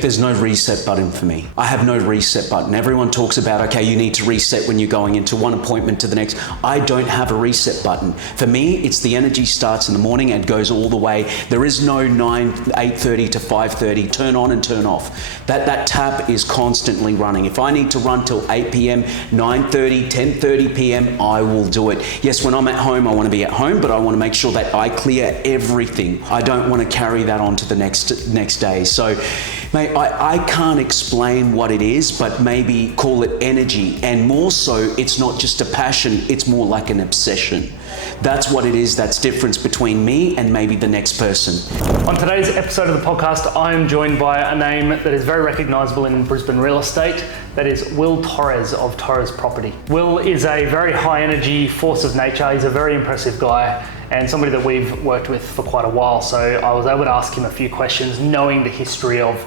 There's no reset button for me. I have no reset button. Everyone talks about, okay, you need to reset when you're going into one appointment to the next. I don't have a reset button. For me, it's the energy starts in the morning and goes all the way. There is no 8:30 to 5:30, turn on and turn off. That tap is constantly running. If I need to run till 8 p.m., 9:30, 10:30 p.m., I will do it. Yes, when I'm at home, I want to be at home, but I want to make sure that I clear everything. I don't want to carry that on to the next day. So, mate, I can't explain what it is, but maybe call it energy. And more so, it's not just a passion, it's more like an obsession. That's what it is, that's difference between me and maybe the next person. On today's episode of the podcast, I am joined by a name that is very recognisable in Brisbane real estate. That is Will Torres of Torres Property. Will is a very high energy force of nature. He's a very impressive guy and somebody that we've worked with for quite a while. So I was able to ask him a few questions, knowing the history of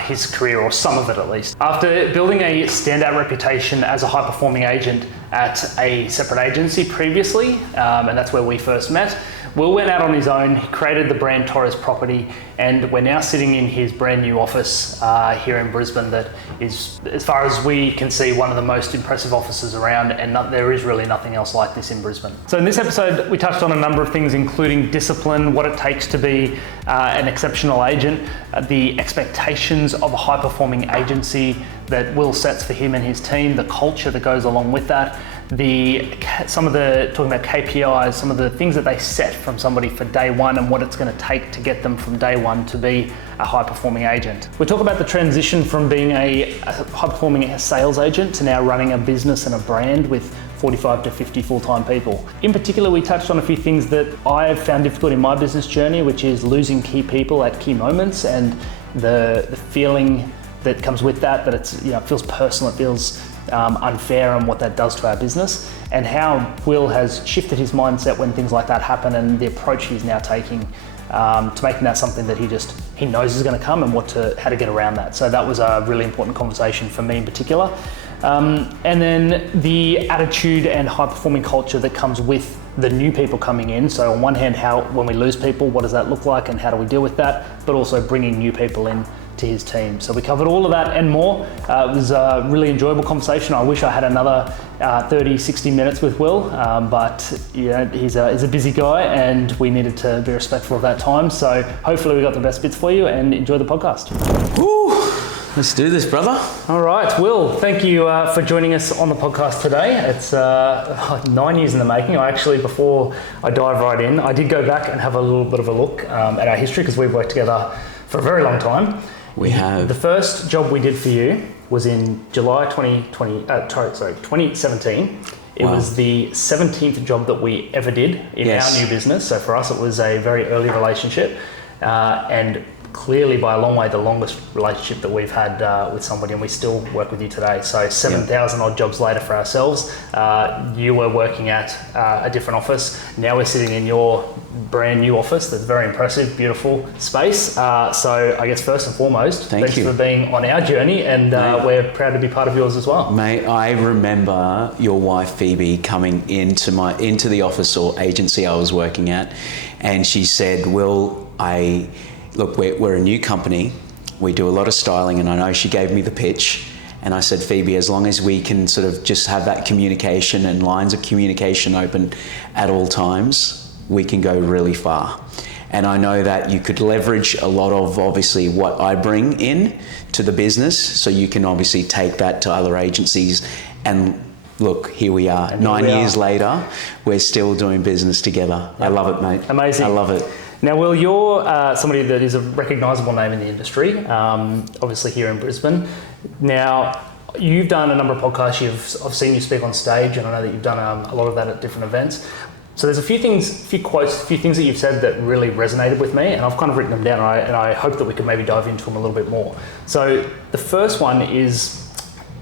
his career, or some of it at least. After building a standout reputation as a high-performing agent at a separate agency previously, and that's where we first met, Will went out on his own. He created the brand Torres Property, and we're now sitting in his brand new office here in Brisbane that is, as far as we can see, one of the most impressive offices around, and there is really nothing else like this in Brisbane. So in this episode, we touched on a number of things, including discipline, what it takes to be an exceptional agent, the expectations of a high-performing agency that Will sets for him and his team, the culture that goes along with that, talking about KPIs, some of the things that they set from somebody for day one and what it's going to take to get them from day one to be a high-performing agent. We talk about the transition from being a high-performing sales agent to now running a business and a brand with 45 to 50 full-time people. In particular, we touched on a few things that I've found difficult in my business journey, which is losing key people at key moments and the feeling that comes with that it's, it feels personal, it feels unfair, and what that does to our business, and how Will has shifted his mindset when things like that happen, and the approach he's now taking to making that something that he knows is going to come, and how to get around that. So that was a really important conversation for me in particular. And then the attitude and high performing culture that comes with the new people coming in. So on one hand, when we lose people, what does that look like and how do we deal with that? But also bringing new people in to his team. So we covered all of that and more. It was a really enjoyable conversation. I wish I had another 30, 60 minutes with Will, but he's a busy guy and we needed to be respectful of that time. So hopefully we got the best bits for you, and enjoy the podcast. Woo! Let's do this, brother. All right, Will, thank you for joining us on the podcast today. It's 9 years in the making. Before I dive right in, I did go back and have a little bit of a look at our history, because we've worked together for a very long time. We have. The first job we did for you was in July 2017. It was the 17th job that we ever did in our new business. So for us, it was a very early relationship, and clearly by a long way the longest relationship that we've had with somebody, and we still work with you today. So 7,000 odd jobs later for ourselves. You were working at a different office. Now we're sitting in your brand new office that's very impressive, beautiful space. So I guess first and foremost, thanks for being on our journey, and we're proud to be part of yours as well. Mate, I remember your wife Phoebe coming into the office or agency I was working at, and she said, Will, look, we're a new company, we do a lot of styling, and I know she gave me the pitch, and I said, Phoebe, as long as we can sort of just have that communication and lines of communication open at all times, we can go really far. And I know that you could leverage a lot of obviously what I bring in to the business, so you can obviously take that to other agencies, and look, here we are. And 9 years later, we're still doing business together. Yep. I love it, mate. Amazing. I love it. Now, Will, you're somebody that is a recognisable name in the industry, obviously here in Brisbane. Now, you've done a number of podcasts. I've seen you speak on stage, and I know that you've done a lot of that at different events. So there's a few quotes, a few things that you've said that really resonated with me, and I've kind of written them down, and I hope that we could maybe dive into them a little bit more. So the first one is,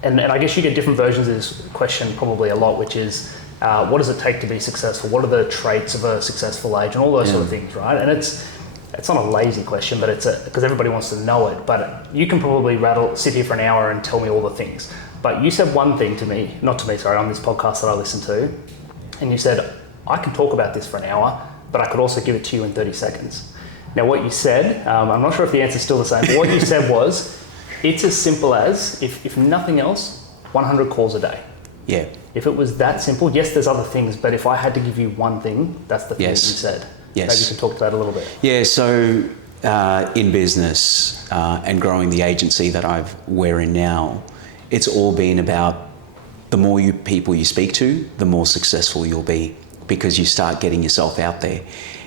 and I guess you get different versions of this question probably a lot, which is, what does it take to be successful? What are the traits of a successful agent? All those sort of things, right? And it's not a lazy question, but because everybody wants to know it. But you can probably sit here for an hour and tell me all the things. But you said one thing to me, on this podcast that I listened to, and you said, I can talk about this for an hour, but I could also give it to you in 30 seconds. Now, what you said, I'm not sure if the answer's still the same, but what you said was, It's as simple as, if nothing else, 100 calls a day. Yeah. If it was that simple, yes, there's other things, but if I had to give you one thing, that's the thing Yes. that you said. Yes. Maybe you can talk to that a little bit. Yeah, so in business and growing the agency that we're in now, it's all been about the more people you speak to, the more successful you'll be, because you start getting yourself out there.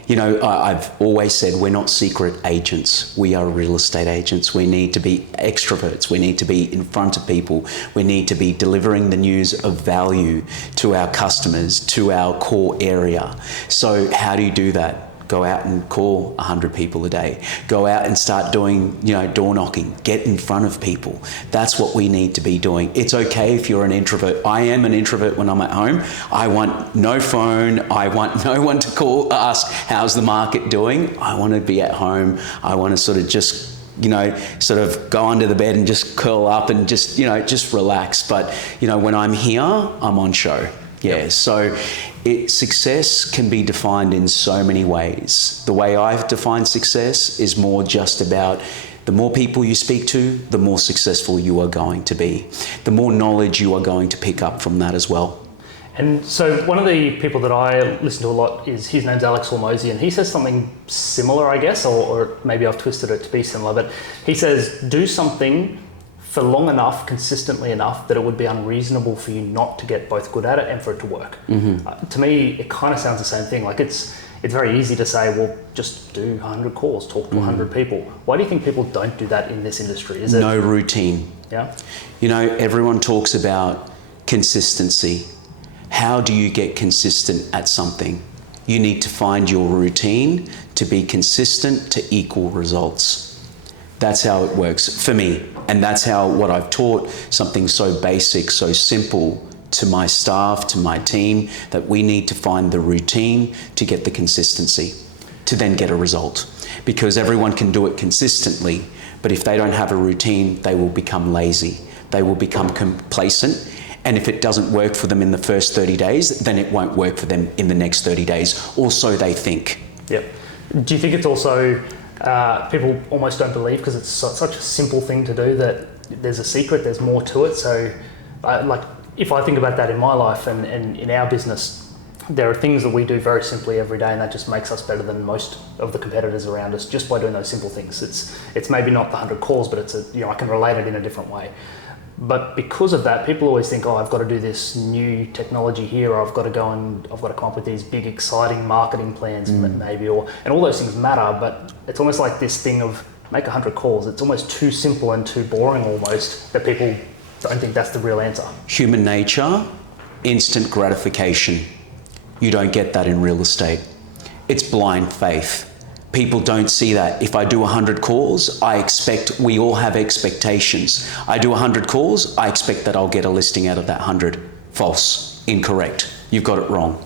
You know, I've always said we're not secret agents. We are real estate agents. We need to be extroverts. We need to be in front of people. We need to be delivering the news of value to our customers, to our core area. So how do you do that? Go out and call 100 people a day. Go out and start doing, door knocking. Get in front of people. That's what we need to be doing. It's okay if you're an introvert. I am an introvert when I'm at home. I want no phone. I want no one to call, ask, how's the market doing? I want to be at home. I want to sort of just sort of go under the bed and just curl up and just relax. But, when I'm here, I'm on show. Yeah, yep. So success can be defined in so many ways. The way I've defined success is more just about the more people you speak to, the more successful you are going to be. The more knowledge you are going to pick up from that as well. And so one of the people that I listen to a lot his name's Alex Hormozy, and he says something similar, I guess, or maybe I've twisted it to be similar, but he says, do something for long enough, consistently enough, that it would be unreasonable for you not to get both good at it and for it to work. Mm-hmm. To me, it kind of sounds the same thing. Like it's very easy to say, well, just do 100 calls, talk to 100 people. Why do you think people don't do that in this industry? Is it no routine? Yeah. Everyone talks about consistency. How do you get consistent at something? You need to find your routine to be consistent to equal results. That's how it works for me. And that's how what I've taught, something so basic, so simple to my staff, to my team, that we need to find the routine to get the consistency, to then get a result. Because everyone can do it consistently, but if they don't have a routine, they will become lazy. They will become complacent. And if it doesn't work for them in the first 30 days, then it won't work for them in the next 30 days. Or so they think. Yep. Do you think it's also people almost don't believe, because it's such a simple thing to do, that there's a secret, there's more to it? So if I think about that in my life and in our business, there are things that we do very simply every day, and that just makes us better than most of the competitors around us, just by doing those simple things. It's maybe not the 100 calls, but I can relate it in a different way. But because of that, people always think, I've got to do this new technology here, or I've got to come up with these big, exciting marketing plans, maybe, and all those things matter, but it's almost like this thing of make 100 calls. It's almost too simple and too boring almost, that people don't think that's the real answer. Human nature, instant gratification. You don't get that in real estate. It's blind faith. People don't see that. If I do 100 calls, we all have expectations. I do 100 calls, I expect that I'll get a listing out of that 100. False, incorrect. You've got it wrong.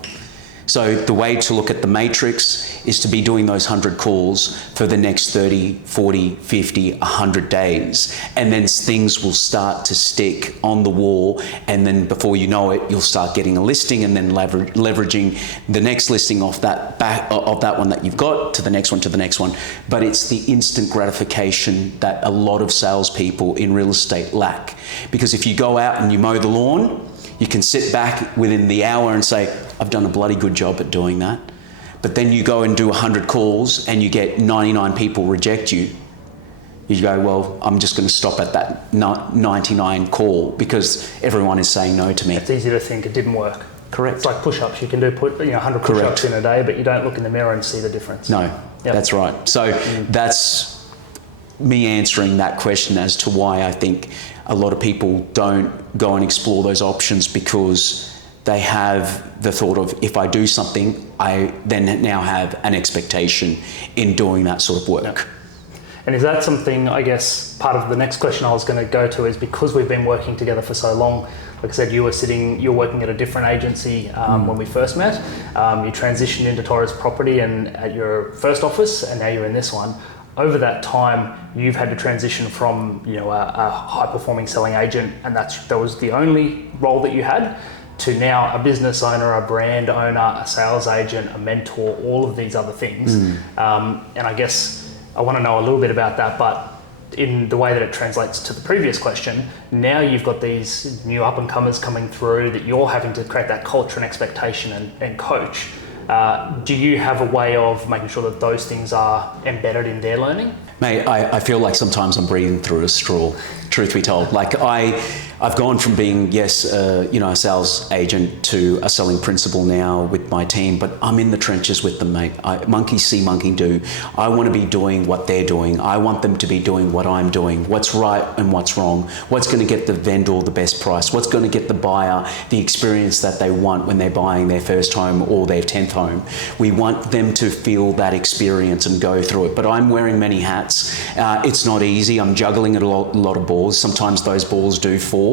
So the way to look at the matrix is to be doing those 100 calls for the next 30, 40, 50, 100 days. And then things will start to stick on the wall. And then before you know it, you'll start getting a listing, and then leveraging the next listing off that one that you've got to the next one, to the next one. But it's the instant gratification that a lot of salespeople in real estate lack. Because if you go out and you mow the lawn, you can sit back within the hour and say, I've done a bloody good job at doing that. But then you go and do 100 calls and you get 99 people reject you. You go, well, I'm just going to stop at that 99 call because everyone is saying no to me. It's easy to think it didn't work. Correct. It's like push-ups. You can do 100 push-ups in a day, but you don't look in the mirror and see the difference. No, That's right. So that's me answering that question as to why I think a lot of people don't go and explore those options, because they have the thought of, if I do something, I then now have an expectation in doing that sort of work. Yep. And is that something, I guess, part of the next question I was going to go to is, because we've been working together for so long, like I said, you were working at a different agency when we first met. You transitioned into Torres Property and at your first office, and now you're in this one. Over that time, you've had to transition from a high-performing selling agent, and that was the only role that you had, to now a business owner, a brand owner, a sales agent, a mentor, all of these other things. And I guess I want to know a little bit about that, but in the way that it translates to the previous question, now you've got these new up-and-comers coming through that you're having to create that culture and expectation and coach. Do you have a way of making sure that those things are embedded in their learning? Mate, I feel like sometimes I'm breathing through a straw, truth be told. Like I've gone from being, a sales agent to a selling principal now with my team, but I'm in the trenches with them, mate. Monkey see, monkey do. I want to be doing what they're doing. I want them to be doing what I'm doing. What's right and what's wrong. What's going to get the vendor the best price. What's going to get the buyer the experience that they want when they're buying their first home or their 10th home. We want them to feel that experience and go through it. But I'm wearing many hats. It's not easy. I'm juggling a lot of balls. Sometimes those balls do fall.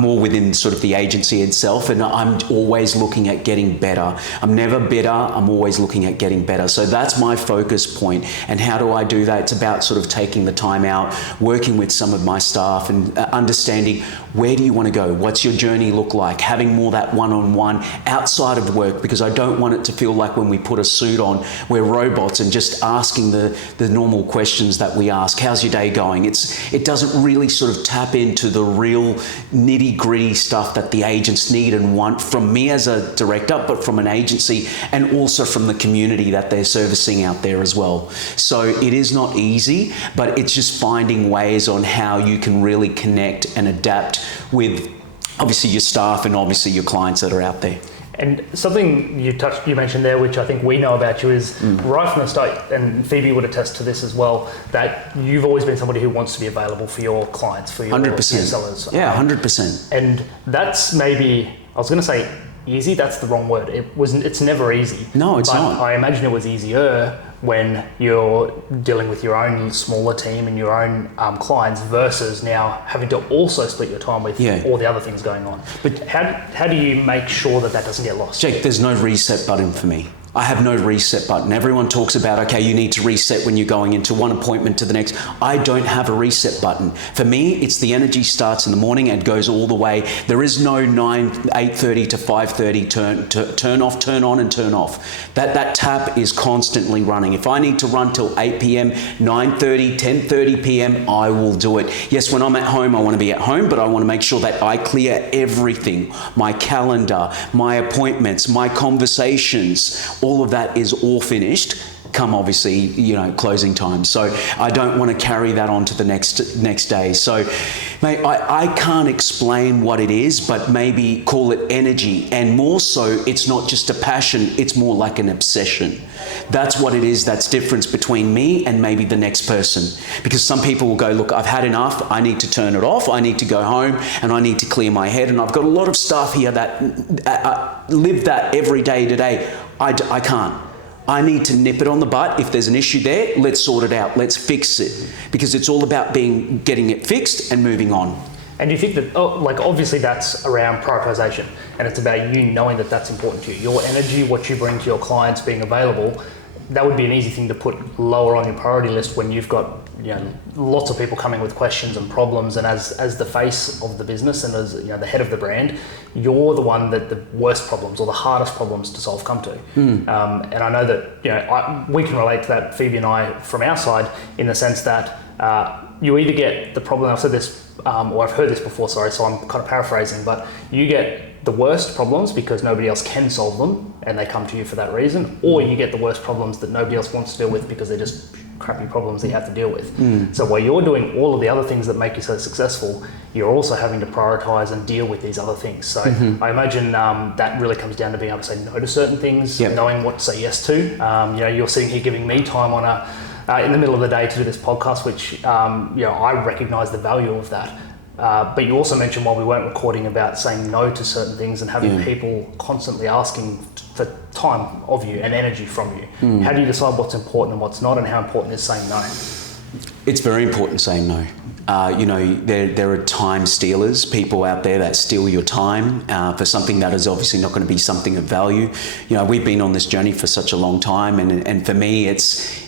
More within sort of the agency itself, and I'm always looking at getting better. I'm never bitter, I'm always looking at getting better. So that's my focus point. And how do I do that? It's about sort of taking the time out, working with some of my staff and understanding, where do you want to go? What's your journey look like? Having more that one-on-one outside of work, because I don't want it to feel like when we put a suit on, we're robots and just asking the normal questions that we ask. How's your day going? It doesn't really sort of tap into the real nitty-gritty stuff that the agents need and want from me as a director, but from an agency and also from the community that they're servicing out there as well. So it is not easy, but it's just finding ways on how you can really connect and adapt with obviously your staff and obviously your clients that are out there. And something you mentioned there, which I think we know about you, is right from the start, and Phoebe would attest to this as well, that you've always been somebody who wants to be available for your clients, for your 100%. sellers. Yeah, 100%. And that's maybe, I was going to say easy, that's the wrong word. It's never easy. No, it's not. I imagine it was easier when you're dealing with your own smaller team and your own clients versus now having to also split your time with all the other things going on. But how do you make sure that doesn't get lost? Jake, there's no reset button for me. I have no reset button. Everyone talks about, okay, you need to reset when you're going into one appointment to the next. I don't have a reset button. For me, it's the energy starts in the morning and goes all the way. There is no 8:30 to 5:30 turn off, turn on and turn off. That tap is constantly running. If I need to run till 8 p.m., 9:30, 10:30 p.m., I will do it. Yes, when I'm at home, I want to be at home, but I want to make sure that I clear everything. My calendar, my appointments, my conversations, all of that is all finished come obviously, closing time. So I don't want to carry that on to the next day. So mate, I can't explain what it is, but maybe call it energy. And more so, it's not just a passion, it's more like an obsession. That's what it is. That's difference between me and maybe the next person. Because some people will go, look, I've had enough. I need to turn it off. I need to go home and I need to clear my head. And I've got a lot of staff here that live that every day today. I can't. I need to nip it on the butt. If there's an issue there, let's sort it out. Let's fix it. Because it's all about getting it fixed and moving on. And do you think that, obviously that's around prioritization, and it's about you knowing that that's important to you. Your energy, what you bring to your clients, being available, that would be an easy thing to put lower on your priority list when you've got lots of people coming with questions and problems, and as the face of the business and as the head of the brand, you're the one that the worst problems or the hardest problems to solve come to. And I know that we can relate to that, Phoebe and I, from our side, in the sense that you either get the problem. I've said this or I've heard this before, sorry, so I'm kind of paraphrasing, but you get the worst problems because nobody else can solve them and they come to you for that reason, or you get the worst problems that nobody else wants to deal with because they're just crappy problems that you have to deal with. So while you're doing all of the other things that make you so successful, you're also having to prioritize and deal with these other things. So I imagine that really comes down to being able to say no to certain things, knowing what to say yes to. You're sitting here giving me time on in the middle of the day to do this podcast, which I recognize the value of that. But you also mentioned while we weren't recording about saying no to certain things and having people constantly asking for time of you and energy from you. How do you decide what's important and what's not, and how important is saying no? It's very important saying no. There are time stealers, people out there that steal your time for something that is obviously not going to be something of value. We've been on this journey for such a long time, and for me, it's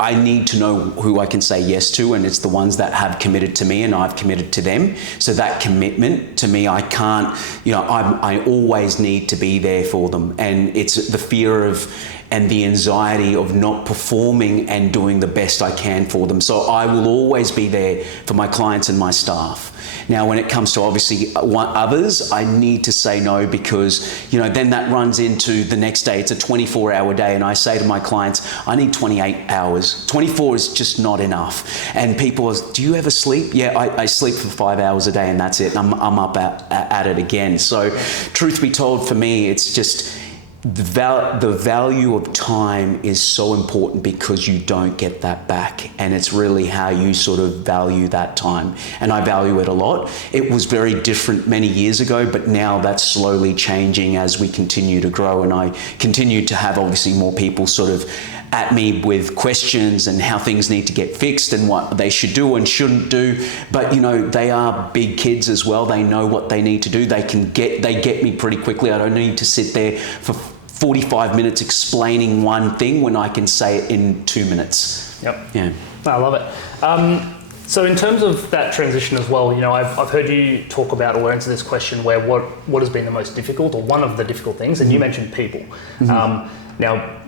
I need to know who I can say yes to, and it's the ones that have committed to me and I've committed to them. So that commitment to me, I can't, I always need to be there for them. And it's the fear of and the anxiety of not performing and doing the best I can for them. So I will always be there for my clients and my staff. Now, when it comes to obviously others, I need to say no, because, you know, then that runs into the next day. It's a 24-hour day, and I say to my clients, I need 28 hours. 24 is just not enough. And people are, do you ever sleep? Yeah, I sleep for 5 hours a day, and that's it. I'm up at it again. So truth be told, for me, it's just the value of time is so important, because you don't get that back, and it's really how you sort of value that time. And I value it a lot. It was very different many years ago, but now that's slowly changing as we continue to grow, and I continue to have obviously more people sort of at me with questions and how things need to get fixed and what they should do and shouldn't do. But you know, they are big kids as well. They know what they need to do. They get me pretty quickly. I don't need to sit there for 45 minutes explaining one thing when I can say it in 2 minutes. Yep. Yeah. I love it. So in terms of that transition as well, you know, I've heard you talk about or answer this question where what has been the most difficult, or one of the difficult things, and you mentioned people. Now,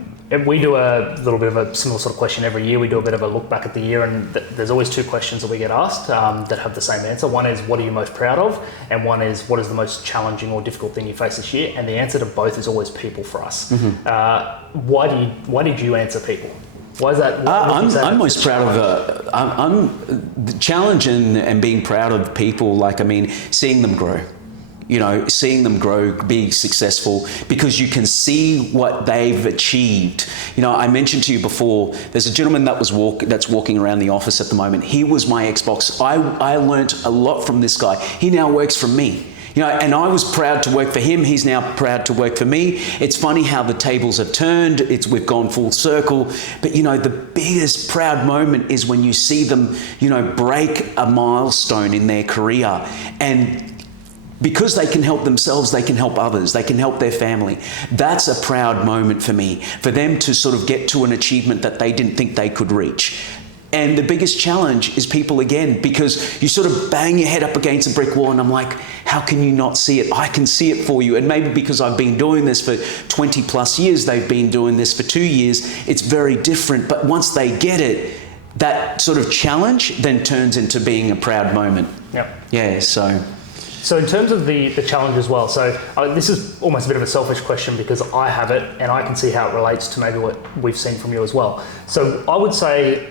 we do a little bit of a similar sort of question every year. We do a bit of a look back at the year, and there's always two questions that we get asked that have the same answer. One is, what are you most proud of? And one is, what is the most challenging or difficult thing you face this year? And the answer to both is always people for us. Why did you answer people? Why is that? I'm most proud of I'm the challenge and being proud of people. Like, I mean, seeing them grow. You know, seeing them grow, being successful, because you can see what they've achieved. You know, I mentioned to you before, there's a gentleman that's walking around the office at the moment. He was my ex-boss. I learnt a lot from this guy. He now works for me. You know, and I was proud to work for him. He's now proud to work for me. It's funny how the tables have turned. We've gone full circle. But, you know, the biggest proud moment is when you see them, you know, break a milestone in their career, and because they can help themselves, they can help others, they can help their family. That's a proud moment for me, for them to sort of get to an achievement that they didn't think they could reach. And the biggest challenge is people, again, because you sort of bang your head up against a brick wall, and I'm like, how can you not see it? I can see it for you. And maybe because I've been doing this for 20 plus years, they've been doing this for 2 years, it's very different. But once they get it, that sort of challenge then turns into being a proud moment. Yep. Yeah, So in terms of the challenge as well, so this is almost a bit of a selfish question because I have it and I can see how it relates to maybe what we've seen from you as well. So I would say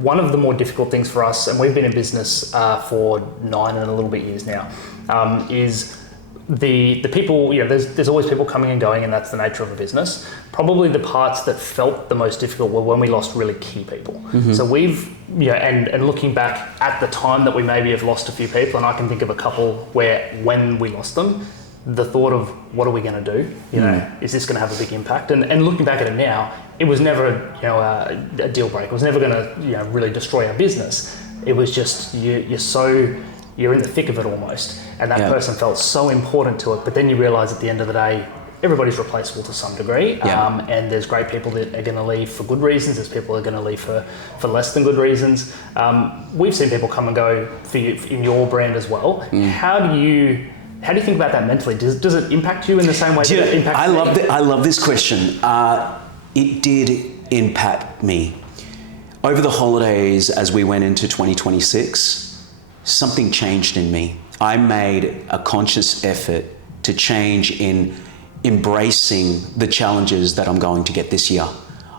one of the more difficult things for us, and we've been in business for 9 and a little bit years now, is the people, you know, there's always people coming and going, and that's the nature of a business. Probably the parts that felt the most difficult were when we lost really key people. So we've, you know, and looking back at the time that we maybe have lost a few people, and I can think of a couple where when we lost them, the thought of what are we going to do? You know, is this going to have a big impact? And looking back at it now, it was never, you know, a deal breaker. It was never going to, you know, really destroy our business. It was just you're in the thick of it almost, and that person felt so important to it. But then you realise at the end of the day, everybody's replaceable to some degree, and there's great people that are going to leave for good reasons. There's people that are going to leave for less than good reasons. We've seen people come and go for you, in your brand as well. How do you think about that mentally? Does it impact you in the same way that it impacts me? I love this question. It did impact me. Over the holidays, as we went into 2026, something changed in me. I made a conscious effort to change in embracing the challenges that I'm going to get this year.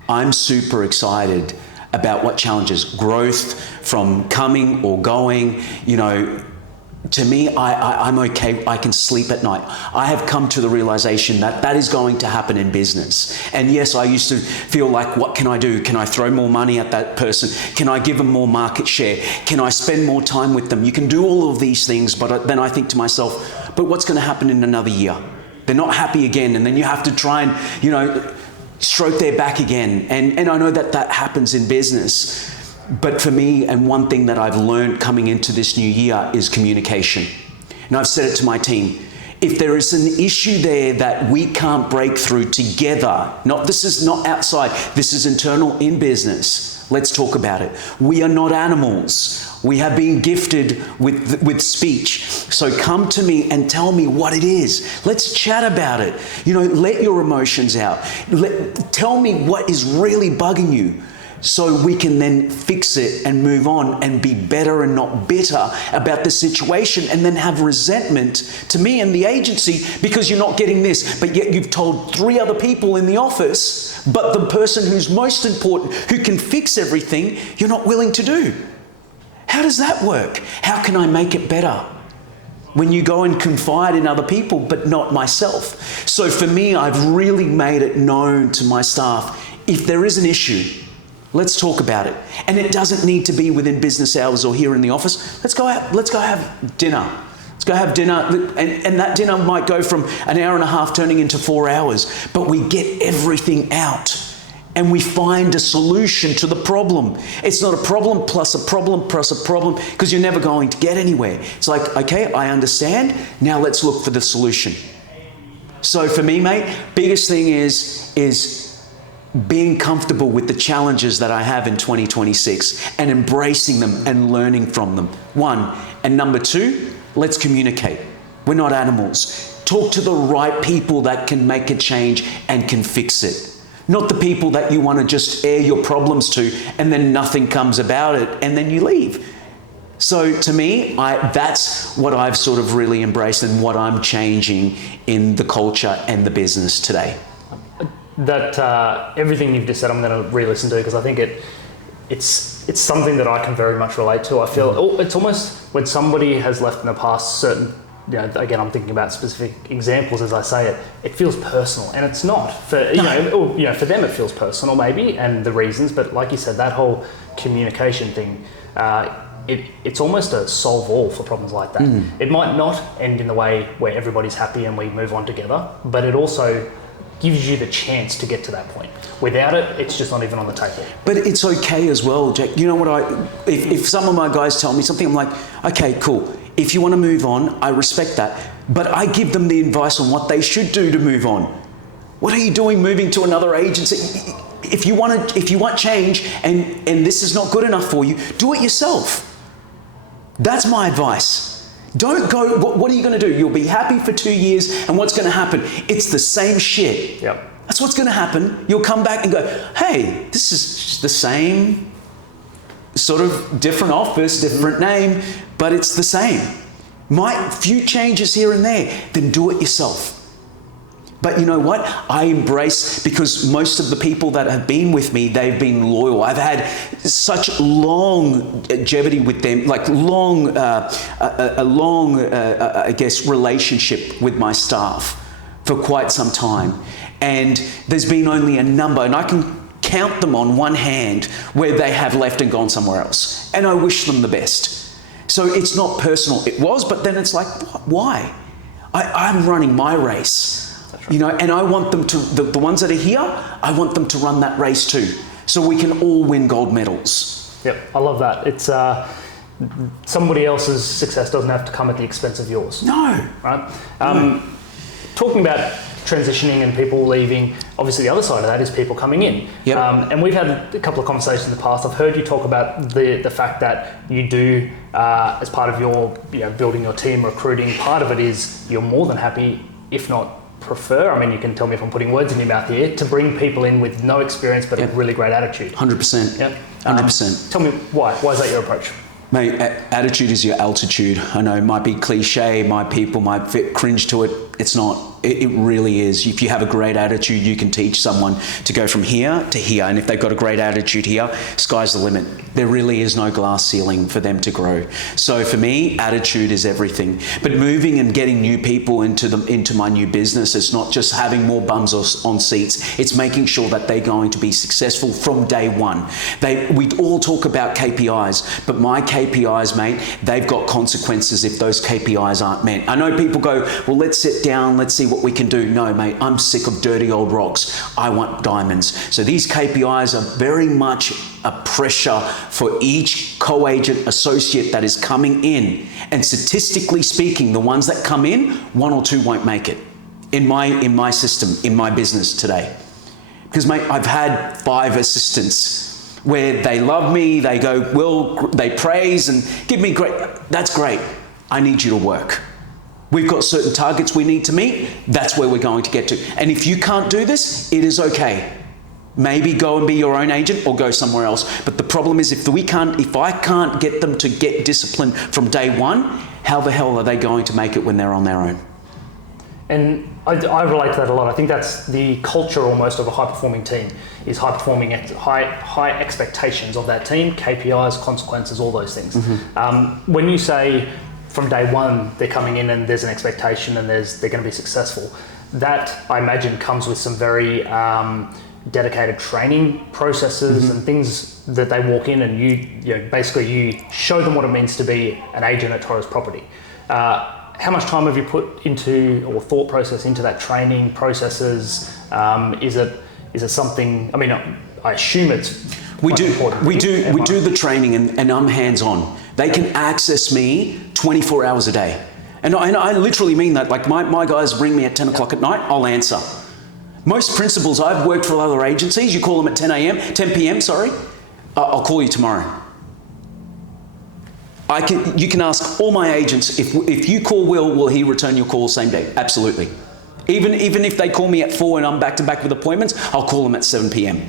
I'm super excited about what challenges, growth from coming or going, you know. To me, I'm okay. I can sleep at night. I have come to the realization that that is going to happen in business. And yes, I used to feel like, what can I do? Can I throw more money at that person? Can I give them more market share? Can I spend more time with them? You can do all of these things, but then I think to myself, but what's going to happen in another year? They're not happy again, and then you have to try and, you know, stroke their back again. And I know that that happens in business. But for me, and one thing that I've learned coming into this new year is communication. And I've said it to my team. If there is an issue there that we can't break through together, this is not outside, this is internal in business, let's talk about it. We are not animals. We have been gifted with speech. So come to me and tell me what it is. Let's chat about it. Let your emotions out. Tell me what is really bugging you, so we can then fix it and move on and be better and not bitter about the situation, and then have resentment to me and the agency because you're not getting this, but yet you've told 3 other people in the office, but the person who's most important, who can fix everything, you're not willing to do. How does that work? How can I make it better? When you go and confide in other people, but not myself. So for me, I've really made it known to my staff, if there is an issue, let's talk about it. And it doesn't need to be within business hours or here in the office. Let's go have dinner. Let's go have dinner. And that dinner might go from an hour and a half turning into 4 hours. But we get everything out and we find a solution to the problem. It's not a problem plus a problem plus a problem, because you're never going to get anywhere. It's like, okay, I understand. Now let's look for the solution. So for me, mate, biggest thing is being comfortable with the challenges that I have in 2026 and embracing them and learning from them. 1. And number 2, let's communicate. We're not animals. Talk to the right people that can make a change and can fix it. Not the people that you want to just air your problems to and then nothing comes about it and then you leave. So to me, that's what I've sort of really embraced and what I'm changing in the culture and the business today. That everything you've just said, I'm going to re-listen to, because I think it's something that I can very much relate to. I feel it's almost when somebody has left in the past certain, again, I'm thinking about specific examples as I say it. It feels personal, and it's not for for them. It feels personal maybe, and the reasons. But like you said, that whole communication thing, it's almost a solve all for problems like that. It might not end in the way where everybody's happy and we move on together, but it also gives you the chance to get to that point. Without it, it's just not even on the table. But it's okay as well, Jack. You know what, if some of my guys tell me something, I'm like, okay, cool. If you want to move on, I respect that. But I give them the advice on what they should do to move on. What are you doing moving to another agency? If you want change and this is not good enough for you, do it yourself. That's my advice. Don't go, what are you going to do? You'll be happy for 2 years, and what's going to happen? It's the same shit. Yep. That's what's going to happen. You'll come back and go, hey, this is just the same sort of different office, different name, but it's the same. Few changes here and there, then do it yourself. But you know what? I embrace, because most of the people that have been with me, they've been loyal. I've had such longevity with them, like a long, I guess, relationship with my staff for quite some time. And there's been only a number, and I can count them on one hand, where they have left and gone somewhere else. And I wish them the best. So it's not personal. It was, but then it's like, why? I'm running my race. Right. And I want them to, the ones that are here, I want them to run that race too, so we can all win gold medals. Yep, I love that. It's somebody else's success doesn't have to come at the expense of yours. No. Right? Talking about transitioning and people leaving, obviously the other side of that is people coming in. Yep. And we've had a couple of conversations in the past. I've heard you talk about the fact that you do, as part of your building your team, recruiting, part of it is you're more than happy, if not prefer, I mean, you can tell me if I'm putting words in your mouth here, to bring people in with no experience but a really great attitude. 100%. Yep. 100%. Tell me why. Why is that your approach? Mate, attitude is your altitude. I know it might be cliche, people might cringe to it. It's not. It really is. If you have a great attitude, you can teach someone to go from here to here. And if they've got a great attitude here, sky's the limit. There really is no glass ceiling for them to grow. So for me, attitude is everything. But moving and getting new people into my new business, it's not just having more bums on seats. It's making sure that they're going to be successful from day one. We all talk about KPIs, but my KPIs, mate, they've got consequences if those KPIs aren't met. I know people go, well, let's sit down, let's see what we can do. No, mate, I'm sick of dirty old rocks. I want diamonds. So these KPIs are very much a pressure for each co-agent associate that is coming in. And statistically speaking, the ones that come in, 1 or 2 won't make it in my system, in my business today. Because, mate, I've had 5 assistants where they love me, they go, well, they praise and give me great, that's great. I need you to work. We've got certain targets we need to meet. That's where we're going to get to. And if you can't do this, it is okay. Maybe go and be your own agent or go somewhere else. But the problem is if I can't get them to get discipline from day one, how the hell are they going to make it when they're on their own? And I relate to that a lot. I think that's the culture almost of a high-performing team, is high-performing, high expectations of that team, KPIs, consequences, all those things. Mm-hmm. When you say from day one they're coming in and there's an expectation and they're going to be successful, that I imagine comes with some very dedicated training processes mm-hmm. and things that they walk in and you show them what it means to be an agent at Torres Property. How much time have you put into or thought process into that training processes? Is it something? I mean, I assume it's we do important. The training and I'm hands on. They can access me 24 hours a day, and I literally mean that. Like my guys ring me at 10 o'clock at night, I'll answer. Most principals I've worked for other agencies, you call them at 10 p.m. Sorry, I'll call you tomorrow. You can ask all my agents, if you call will he return your call same day? Absolutely. Even if they call me at 4 and I'm back to back with appointments, I'll call them at 7 p.m.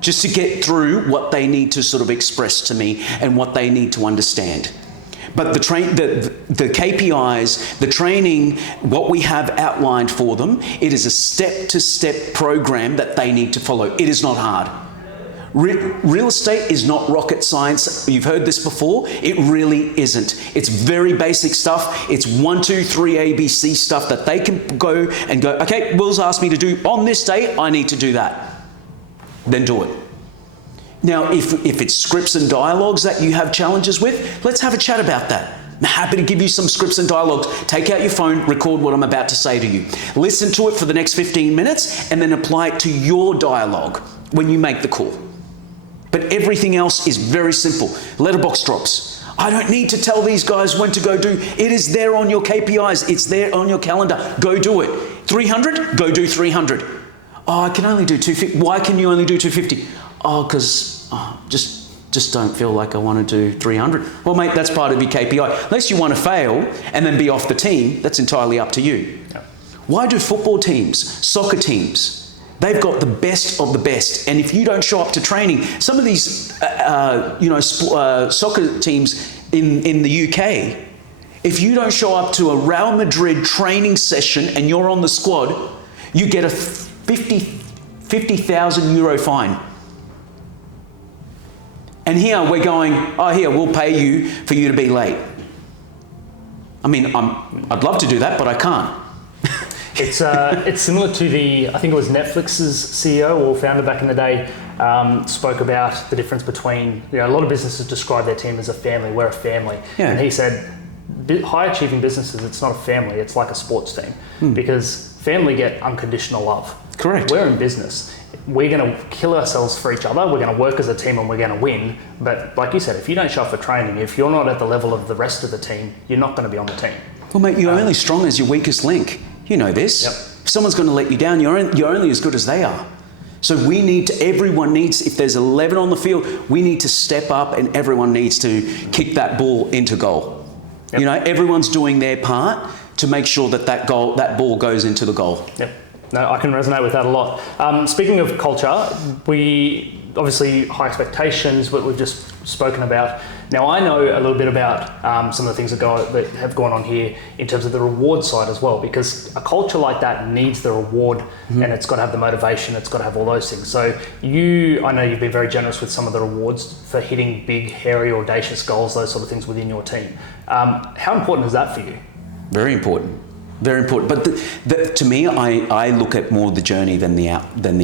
just to get through what they need to sort of express to me and what they need to understand. But the KPIs, the training, what we have outlined for them, it is a step-to-step program that they need to follow. It is not hard. Real estate is not rocket science. You've heard this before. It really isn't. It's very basic stuff. It's 1, 2, 3 ABC stuff that they can go, okay, Will's asked me to do on this day, I need to do that. Then do it. Now, if it's scripts and dialogues that you have challenges with, let's have a chat about that. I'm happy to give you some scripts and dialogues. Take out your phone, record what I'm about to say to you. Listen to it for the next 15 minutes and then apply it to your dialogue when you make the call. But everything else is very simple. Letterbox drops. I don't need to tell these guys when to go do. It is there on your KPIs. It's there on your calendar. Go do it. 300? Go do 300. Oh, I can only do 250. Why can you only do 250? Oh, because just don't feel like I want to do 300. Well, mate, that's part of your KPI. Unless you want to fail and then be off the team, that's entirely up to you. Yeah. Why do football teams, soccer teams, they've got the best of the best, and if you don't show up to training, some of these, soccer teams in the UK, if you don't show up to a Real Madrid training session and you're on the squad, you get a 50,000 euro fine. And here we're going, we'll pay you for you to be late. I mean, I'd love to do that, but I can't. It's similar to I think it was Netflix's CEO or founder back in the day, spoke about the difference between, a lot of businesses describe their team as a family. We're a family. Yeah. And he said, high achieving businesses, it's not a family, it's like a sports team. Because family get unconditional love. Correct. We're in business. We're going to kill ourselves for each other. We're going to work as a team and we're going to win. But like you said, if you don't show up for training, if you're not at the level of the rest of the team, you're not going to be on the team. Well, mate, you're only strong as your weakest link. You know this. Yep. If someone's going to let you down, you're only as good as they are. So everyone needs, if there's 11 on the field, we need to step up and everyone needs to kick that ball into goal. Yep. Everyone's doing their part to make sure that ball goes into the goal. Yep. No, I can resonate with that a lot. Speaking of culture, we obviously high expectations, what we've just spoken about. Now, I know a little bit about some of the things that have gone on here in terms of the reward side as well, because a culture like that needs the reward and it's got to have the motivation, it's got to have all those things. So I know you've been very generous with some of the rewards for hitting big, hairy, audacious goals, those sort of things within your team. How important is that for you? Very important. Very important. But to me, I look at more the journey than the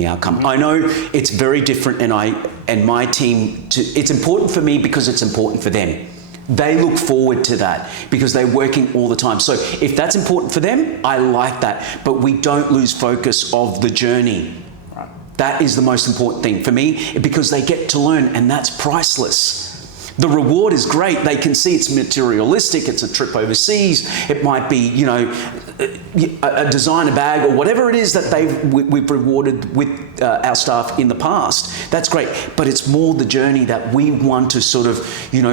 outcome. I know it's very different, and my team, it's important for me because it's important for them. They look forward to that because they're working all the time. So if that's important for them, I like that. But we don't lose focus of the journey. Right. That is the most important thing for me because they get to learn, and that's priceless. The reward is great. They can see it's materialistic. It's a trip overseas. It might be, a designer bag or whatever it is that we've rewarded with our staff in the past. That's great, but it's more the journey that we want to sort of,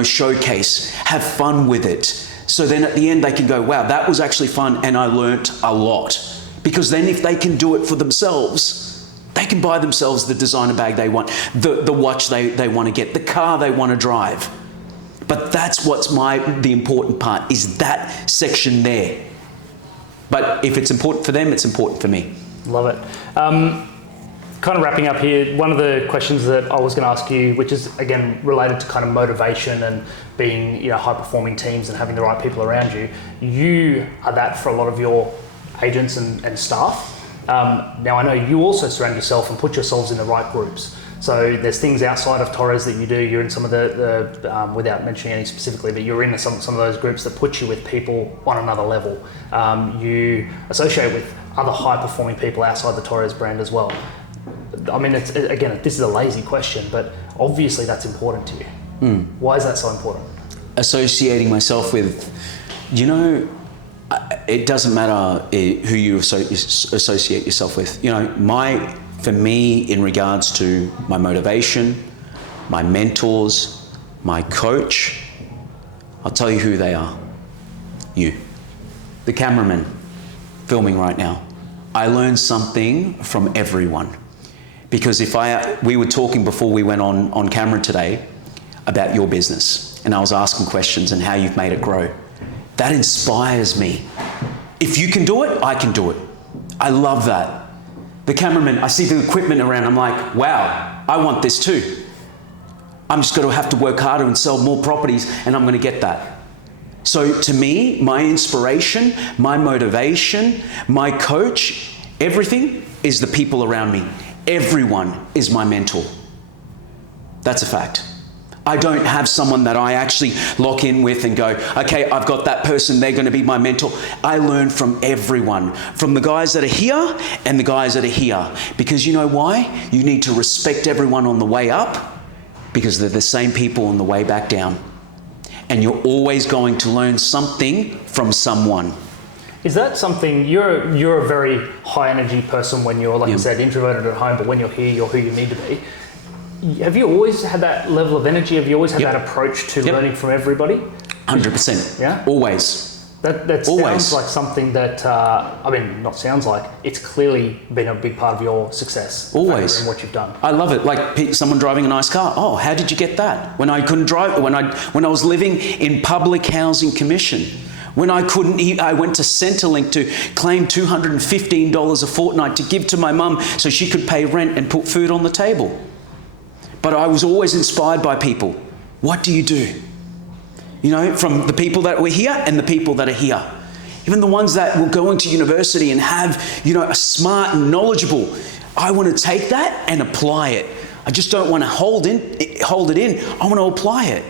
showcase, have fun with it. So then at the end they can go, wow, that was actually fun and I learnt a lot. Because then if they can do it for themselves, they can buy themselves the designer bag they want, the watch they want to get, the car they want to drive. But that's what's the important part, is that section there. But if it's important for them, it's important for me. Love it. Kind of wrapping up here, one of the questions that I was going to ask you, which is again related to kind of motivation and being, high-performing teams and having the right people around you. You are that for a lot of your agents and staff. Now I know you also surround yourself and put yourselves in the right groups. So there's things outside of Torres that you do. You're in some of the without mentioning any specifically, but you're in some of those groups that put you with people on another level. You associate with other high-performing people outside the Torres brand as well. I mean, this is a lazy question, but obviously that's important to you. Why is that so important? Associating myself with, it doesn't matter who you associate yourself with. For me, in regards to my motivation, my mentors, my coach, I'll tell you who they are. You. The cameraman filming right now. I learned something from everyone. Because we were talking before we went on camera today about your business, and I was asking questions and how you've made it grow. That inspires me. If you can do it, I can do it. I love that. The cameraman, I see the equipment around, I'm like, wow, I want this too. I'm just going to have to work harder and sell more properties, and I'm going to get that. So to me, my inspiration, my motivation, my coach, everything is the people around me. Everyone is my mentor. That's a fact. I don't have someone that I actually lock in with and go, okay, I've got that person, they're going to be my mentor. I learn from everyone, from the guys that are here and the guys that are here. Because you know why? You need to respect everyone on the way up, because they're the same people on the way back down. And you're always going to learn something from someone. Is that something, you're a very high energy person when you're, like you said, introverted at home, but when you're here, you're who you need to be. Have you always had that level of energy? Have you always had that approach to learning from everybody? 100%. Yeah? Always. That sounds like something that, not sounds like, it's clearly been a big part of your success. Always. In what you've done. I love it. Like someone driving a nice car. Oh, how did you get that? When I couldn't drive, when I was living in public housing commission, when I couldn't eat, I went to Centrelink to claim $215 a fortnight to give to my mum so she could pay rent and put food on the table. But I was always inspired by people. What do you do? From the people that were here and the people that are here. Even the ones that will go into university and have, a smart and knowledgeable. I want to take that and apply it. I just don't want to hold it in. I want to apply it.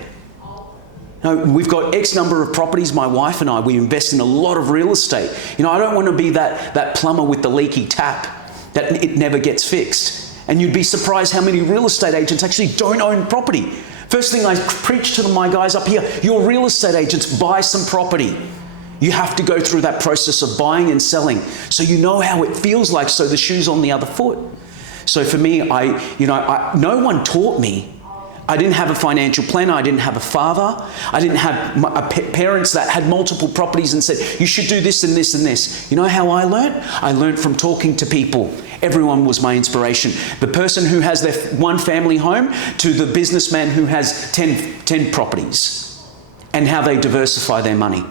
We've got X number of properties, my wife and I, we invest in a lot of real estate. I don't want to be that plumber with the leaky tap that it never gets fixed. And you'd be surprised how many real estate agents actually don't own property. First thing I preach to my guys up here, you're real estate agents, buy some property. You have to go through that process of buying and selling so you know how it feels like, so the shoe's on the other foot. So for me, no one taught me. I didn't have a financial planner. I didn't have a father. I didn't have parents that had multiple properties and said, you should do this and this and this. You know how I learned? I learned from talking to people. Everyone was my inspiration. The person who has their one family home to the businessman who has 10 properties, and how they diversify their money.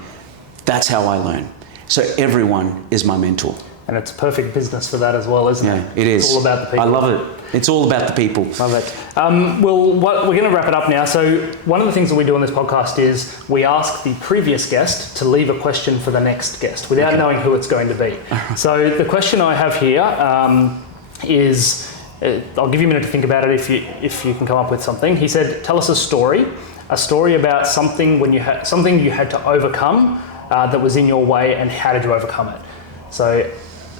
That's how I learn. So everyone is my mentor. And it's a perfect business for that as well, isn't it? Yeah, it is. It's all about the people. I love it. It's all about the people. Love it. We're going to wrap it up now. So one of the things that we do on this podcast is we ask the previous guest to leave a question for the next guest without knowing who it's going to be. So the question I have here is, I'll give you a minute to think about it if you can come up with something. He said, tell us a story about something you had to overcome that was in your way, and how did you overcome it? So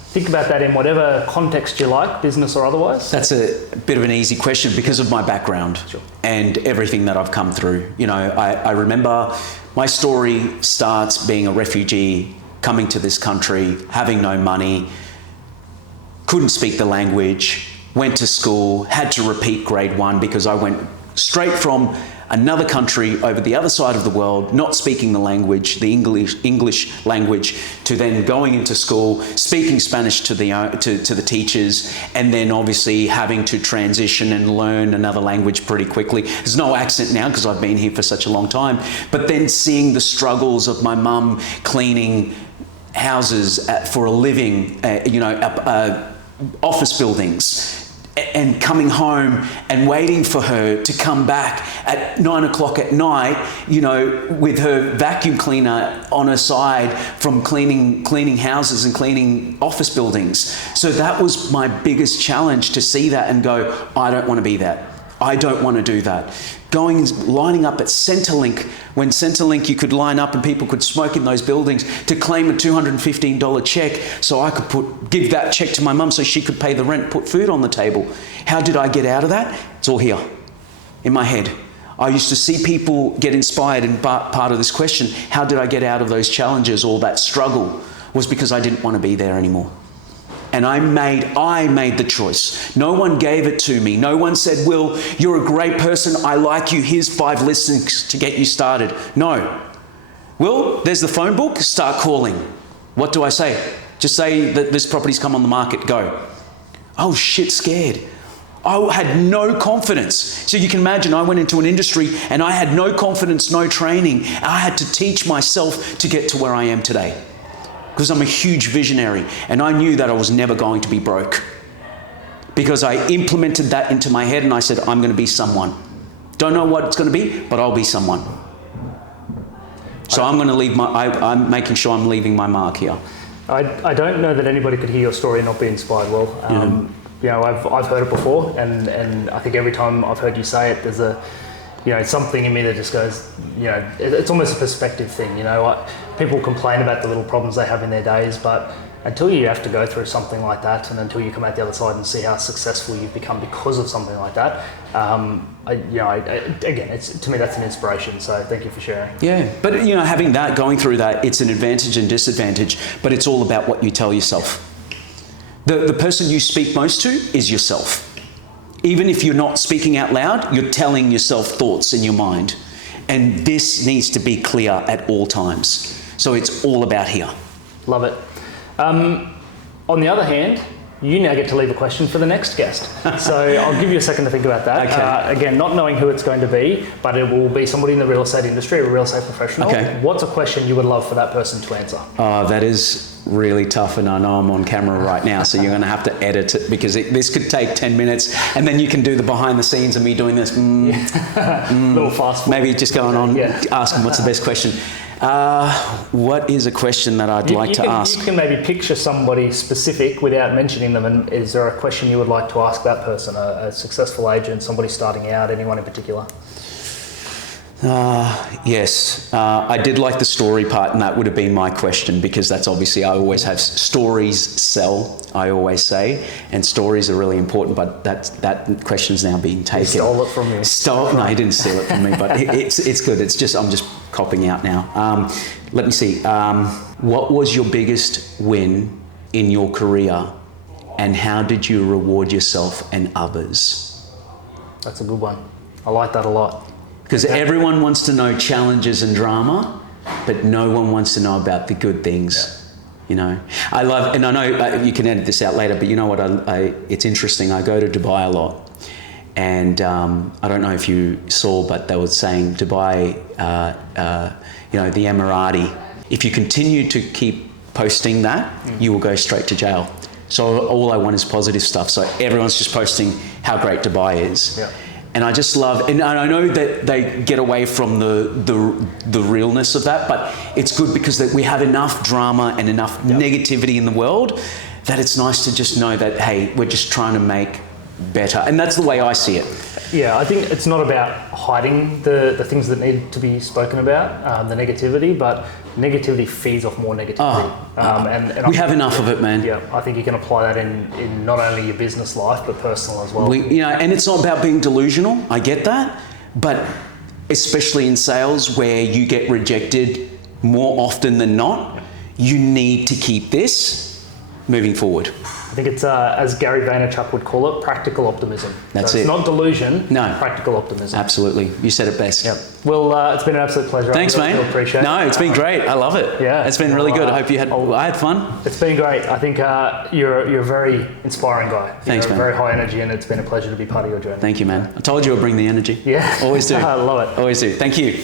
think about that in whatever context you like, business or otherwise. That's a bit of an easy question because of my background and everything that I've come through. I remember my story starts being a refugee coming to this country, having no money, couldn't speak the language, went to school, had to repeat grade 1 because I went straight from another country over the other side of the world, not speaking the language, the English language, to then going into school, speaking Spanish to the teachers, and then obviously having to transition and learn another language pretty quickly. There's no accent now because I've been here for such a long time, but then seeing the struggles of my mum cleaning houses for a living, office buildings, and coming home and waiting for her to come back at 9 o'clock at night, with her vacuum cleaner on her side from cleaning houses and cleaning office buildings. So that was my biggest challenge, to see that and go, I don't want to be that. I don't want to do that. Lining up at Centrelink, when Centrelink you could line up and people could smoke in those buildings, to claim a $215 check so I could give that check to my mum so she could pay the rent, put food on the table. How did I get out of that? It's all here, in my head. I used to see people get inspired, and part of this question, how did I get out of those challenges or that struggle, was because I didn't want to be there anymore. And I made the choice. No one gave it to me. No one said, Will, you're a great person. I like you. Here's 5 listings to get you started. No. Will, there's the phone book. Start calling. What do I say? Just say that this property's come on the market. Go. Oh shit, scared. I had no confidence. So you can imagine, I went into an industry and I had no confidence, no training. I had to teach myself to get to where I am today, because I'm a huge visionary, and I knew that I was never going to be broke, because I implemented that into my head and I said, I'm going to be someone. Don't know what it's going to be, but I'll be someone. So I'm going to leave I'm making sure I'm leaving my mark here. I don't know that anybody could hear your story and not be inspired, Will. I've heard it before, and I think every time I've heard you say it, there's something in me that just goes, it's almost a perspective thing. People complain about the little problems they have in their days, but until you have to go through something like that, and until you come out the other side and see how successful you've become because of something like that, to me that's an inspiration. So thank you for sharing. Yeah, but having that, going through that, it's an advantage and disadvantage, but it's all about what you tell yourself. The person you speak most to is yourself. Even if you're not speaking out loud, you're telling yourself thoughts in your mind. And this needs to be clear at all times. So it's all about here. Love it. On the other hand, you now get to leave a question for the next guest. So I'll give you a second to think about that. Okay. Again, not knowing who it's going to be, but it will be somebody in the real estate industry, a real estate professional. Okay. What's a question you would love for that person to answer? That is really tough, and I know I'm on camera right now, so you're going to have to edit it, because this could take 10 minutes, and then you can do the behind the scenes of me doing this. Little fast forward. Maybe just going on, asking what's the best question. What is a question that I'd like to ask? You can maybe picture somebody specific without mentioning them, and is there a question you would like to ask that person, a successful agent, somebody starting out, anyone in particular? Yes, I did like the story part, and that would have been my question, because that's obviously, I always have stories sell, I always say, and stories are really important, but that question's now being taken. He stole it from you. No, he didn't steal it from me, but it's good. It's just, I'm just copping out now. Let me see. What was your biggest win in your career, and how did you reward yourself and others? That's a good one. I like that a lot. Because everyone wants to know challenges and drama, but no one wants to know about the good things. I love, and I know you can edit this out later, but you know what? It's interesting. I go to Dubai a lot, and I don't know if you saw, but they were saying Dubai, the Emirati. If you continue to keep posting that, you will go straight to jail. So all I want is positive stuff. So everyone's just posting how great Dubai is. Yeah. And I just love, and I know that they get away from the realness of that, but it's good because that we have enough drama and enough negativity in the world that it's nice to just know that, hey, we're just trying to make better. And that's the way I see it. Yeah, I think it's not about hiding the things that need to be spoken about, the negativity, but negativity feeds off more negativity. And we have enough of it, man. Yeah, I think you can apply that in not only your business life, but personal as well. And it's not about being delusional, I get that, but especially in sales where you get rejected more often than not, You need to keep this moving forward. I think it's, as Gary Vaynerchuk would call it, practical optimism. That's so it's it. not delusion, No. practical optimism. Absolutely. You said it best. Yep. Well, it's been an absolute pleasure. Thanks, I really mate. appreciate it. No, it's been great. I love it. Yeah. It's been really good. I hope you had. I'll- I had fun. It's been great. I think you're a very inspiring guy. Thanks, you're man. Very high energy, and it's been a pleasure to be part of your journey. Thank you, man. I told you I'd bring the energy. Yeah. Always do. I love it. Always do. Thank you.